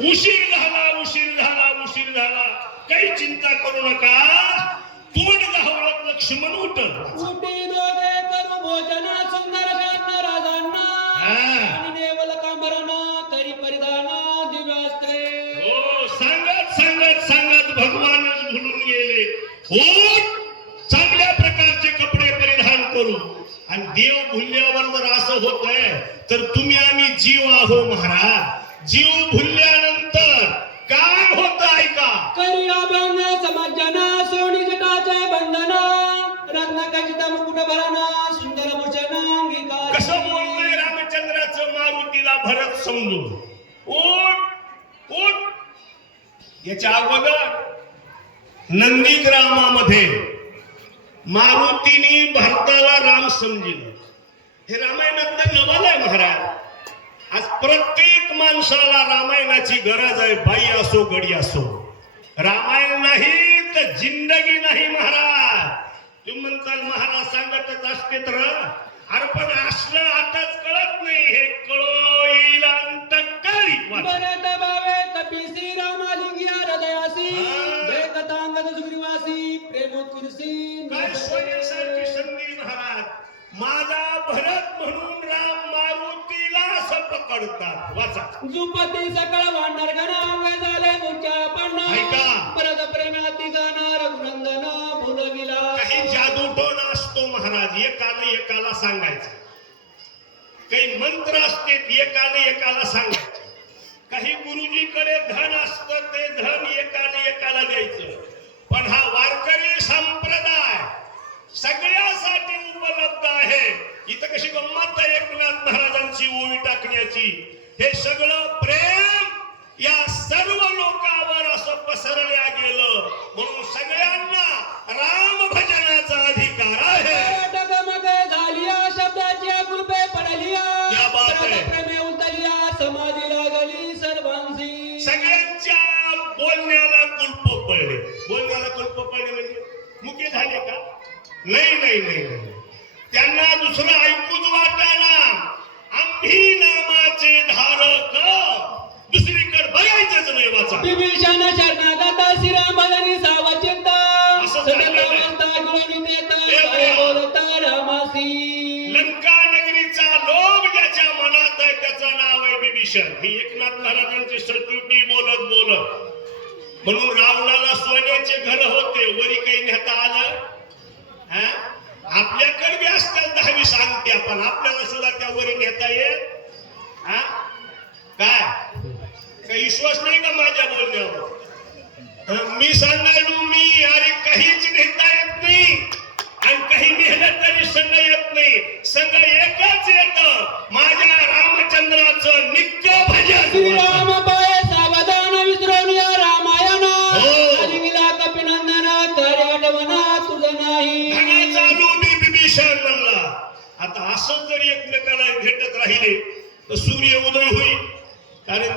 उशीर झाला काही चिंता करू नका. तोंड धावत लक्ष्मण उठल. उठी दोघे करू भोजन सुंदर शांत राजांना आणि नेवल कांबराना करी परिधान दिव्यास्त्रे. हो सांगत भगवानच भुलून गेले. हो चांगल्या प्रकारचे कपडे परिधान करू. आणि देव भुलल्यावर जर असं होतंय तर तुम्ही आम्ही जीव आहो महाराज. जीव भुलल्यानंतर काय होतं ऐका. करी अभंग समजना सोनी जटाचे बंधना रत्न खचित मुकुट भरणा सुंदर भूषण अंगीकार. कसं बोललंय रामचंद्राचं मारुतीला भरत समजून. उठ याच्या अगोदर नंदीग्रामामध्ये मारुतीने भरताला राम समजिलं. हे रामायणातलं नवल आहे महाराज. आज प्रत्येक माणसाला रामायणाची गरज आहे. बाई असो गडी असो. रामायण नाही तर जिंदगी नाही महाराज. तुम्ही म्हणताल महाराज सांगतच असते तर अरे पण असलं आताच कळत नाही. हे कळो येईल अंतःकरी. भरत भावे कपिसी रामालिंगिया हृदयासी कथांगत सुग्रीवासी प्रेमोत्कृसी. काय सोन्यासारखी संधी महाराज. माझा भरत म्हणून राम मारुतीला असं पकडतात. वाचा. जुपती सकळ भांडार गणा वे झाले मूर्छा पडणा ऐका. परत प्रेमाती गाणा रघुनंदन भुलविला. काही जादूटोन असतो महाराज. एकाला सांगायचं. काही मंत्र असते एकाला सांगायचं. काही गुरुजीकडे धन असतं ते धन एकाला द्यायचं. पण हा वारकरी संप्रदाय सगळ्यासाठी उपलब्ध आहे. इथं कशी गंमत आहे एकनाथ महाराजांची ओवी टाकण्याची. हे सगळं प्रेम या सर्व लोकांवर असं पसरल्या गेलं. म्हणून सगळ्यांना राम भजनाचा अधिकार आहे. डगमगे झालिया शब्दाची कृपे पडलिया क्या बात है. प्रेमे उतलिया समाधी लागली सर्वांशी. सगळ्यांच्या बोलण्याला कुलप पडले. बोलण्याला कुलप पडले म्हणजे मुके झाले का. नाही. त्यांना दुसरं ऐकूच वाटाना. आम्ही नामाचे धारक. दुसरीकडे बघायचंच नाही. वाचा. विभीषण शरणागता श्रीराम भजनी सावचित्ता असं सतत झालेलं आहे. अवस्था गिळून देता काय बोलता रामासी. लंका नगरीचा लोभ ज्याच्या मनात आहे त्याचं नाव आहे विभीषण. ही एकनाथ महाराजांची स्तुती बोलत म्हणून रावणाला सोन्याचे घर होते. वरी काही नेता आलं. आपल्याकडे बी असतात 10वी सांगते पण आपल्याला सुद्धा त्यावरी नेता येत. काय विश्वास नाही का माझ्या बोलण्यावर. मी सांगायलो मी अरे काहीच नेता येत नाही आणि काही मेहनत तरी संग येत नाही. संग एकच येत माझ्या रामचंद्राचं नित्य भजन. श्रीराम पाय सावधान विसरून या रामायण अलिंगिला कपिनंदन कार्य आठवणा तुझं नाही. धनाचा लोभी विभीषण म्हणला. आता असं जर एकमेकाला भेटत राहिले तर सूर्य उदय होईल. कारण